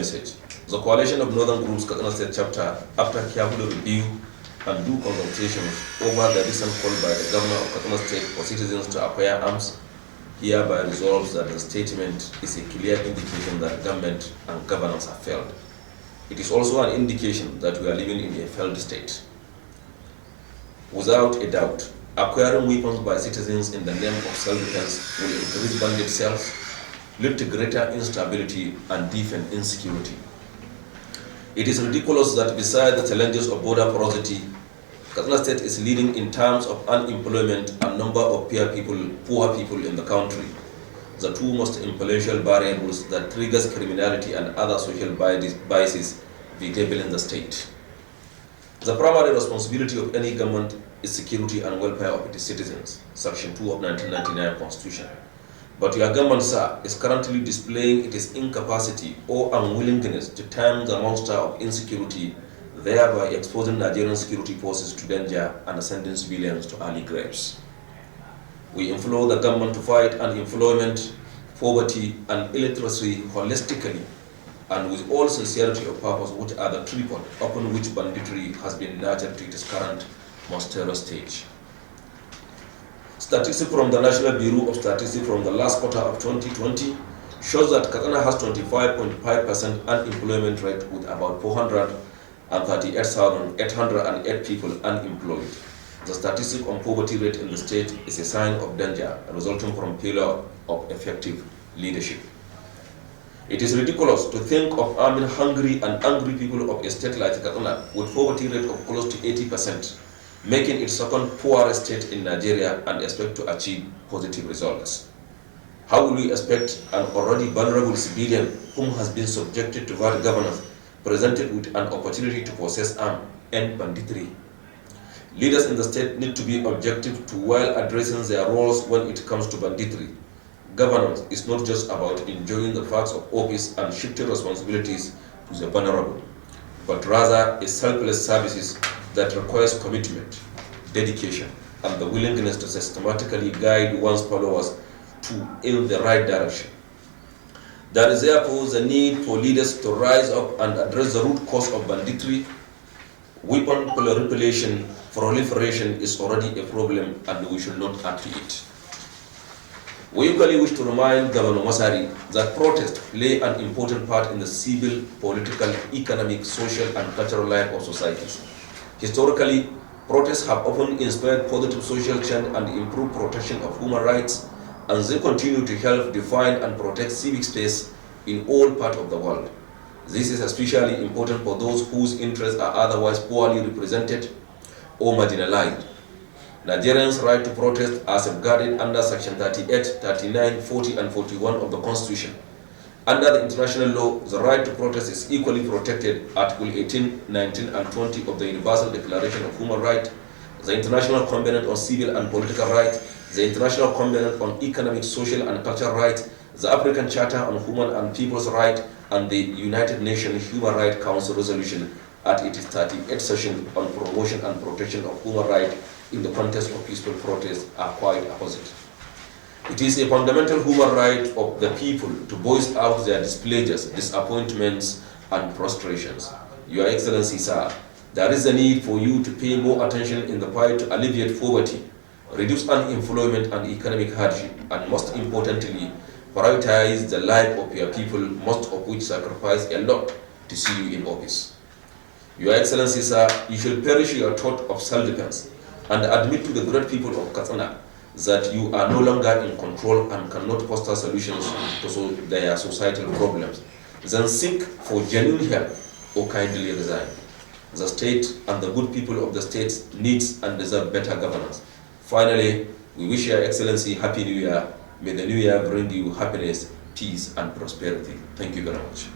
message. The Coalition of Northern Groups Katsina State Chapter, after careful review and due consultations over the recent call by the Governor of Katsina State for citizens to acquire arms, hereby resolves that the statement is a clear indication that government and governance have failed. It is also an indication that we are living in a failed state. Without a doubt, acquiring weapons by citizens in the name of self-defense will increase bandit cells, lead to greater instability and deepen insecurity. It is ridiculous that beside the challenges of border porosity, Katsina State is leading in terms of unemployment and number of poor people in the country, the two most influential variables that triggers criminality and other social biases visible in the state. The primary responsibility of any government is security and welfare of its citizens, Section 2 of 1999 Constitution. But your government, sir, is currently displaying its incapacity or unwillingness to tame the monster of insecurity, thereby exposing Nigerian security forces to danger and sending civilians to early graves. We implore the government to fight unemployment, poverty, and illiteracy holistically and with all sincerity of purpose, which are the tripod upon which banditry has been nurtured to its current most terrorist stage. Statistics from the National Bureau of Statistics from the last quarter of 2020 shows that Katsina has 25.5% unemployment rate with about 438,808 people unemployed. The statistic on poverty rate in the state is a sign of danger resulting from failure of effective leadership. It is ridiculous to think of arming hungry and angry people of a state like Katsina with poverty rate of close to 80%, making it second poorest state in Nigeria, and expect to achieve positive results. How will we expect an already vulnerable civilian whom has been subjected to bad governance, presented with an opportunity to possess arms, end banditry? Leaders in the state need to be objective to while addressing their roles when it comes to banditry. Governance is not just about enjoying the perks of office and shifting responsibilities to the vulnerable, but rather a selfless services that requires commitment, dedication, and the willingness to systematically guide one's followers in the right direction. There is therefore the need for leaders to rise up and address the root cause of banditry. Weapon proliferation is already a problem, and we should not add to it. We equally wish to remind Governor Masari that protests play an important part in the civil, political, economic, social, and cultural life of societies. Historically, protests have often inspired positive social change and improved protection of human rights, and they continue to help define and protect civic space in all parts of the world. This is especially important for those whose interests are otherwise poorly represented or marginalized. Nigerians' right to protest are safeguarded under Section 38, 39, 40, and 41 of the Constitution. Under the international law, the right to protest is equally protected, Article 18, 19, and 20 of the Universal Declaration of Human Rights, the International Covenant on Civil and Political Rights, the International Covenant on Economic, Social, and Cultural Rights, the African Charter on Human and People's Rights, and the United Nations Human Rights Council resolution at its 38th session on promotion and protection of human rights in the context of peaceful protest are quite opposite. It is a fundamental human right of the people to voice out their displeasures, disappointments, and frustrations. Your Excellency, sir, there is a need for you to pay more attention in the fight to alleviate poverty, reduce unemployment and economic hardship, and most importantly, prioritize the life of your people, most of which sacrifice a lot to see you in office. Your Excellency, sir, you should perish your thought of self-defense and admit to the great people of Katsina that you are no longer in control and cannot foster solutions to their societal problems. Then seek for genuine help or kindly resign. The state and the good people of the state needs and deserve better governance. Finally, we wish Your Excellency Happy New Year. May the New Year bring you happiness, peace, and prosperity. Thank you very much.